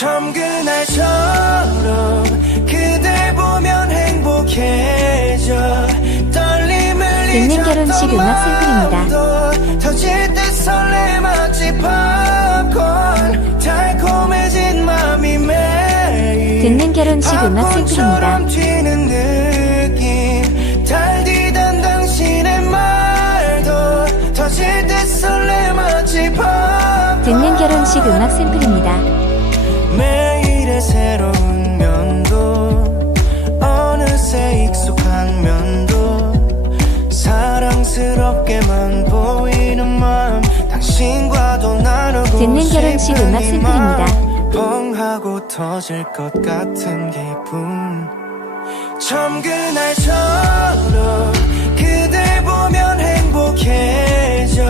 처음 그날처럼 그댈 보면 행복해져 떨림을 듣는 결혼식 음악 샘플입니다. 터질 듯 설레 마치 팝콘 달콤해진 맘이 매일 듣는 결혼식 음악 샘플입니다. 튀는 느낌 달디던 당신의 말도 터질 듯 설레 마치 팝콘 듣는 결혼식 음악 샘플입니다. 사랑스럽게만 보이는 마음 당신과도 나누고 듣는 결혼식 음악 이 샘플입니다. 뻥하고 터질 것 같은 기분 처음 그날처럼 그댈 보면 행복해져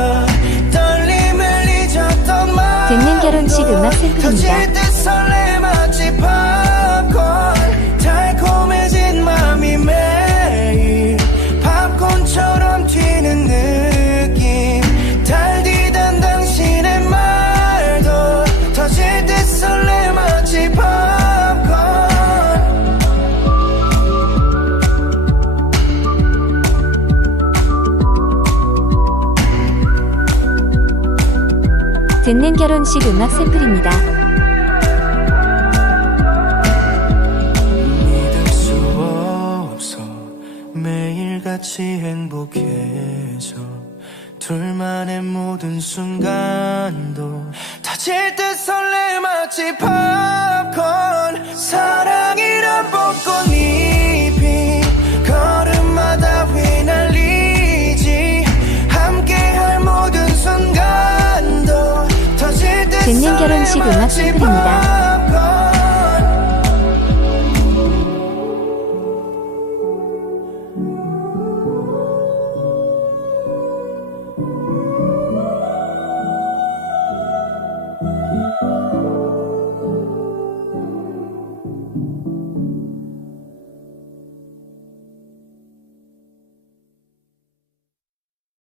떨림을 잊었던 마음 듣는 결혼식 음악 샘플입니다. 듣는 결혼식 음악 샘플입니다. 매일같이 행복해져. 둘만의 모든 순간도 터질 듯 설레 마치 팝 결혼식 음악 샘플입니다.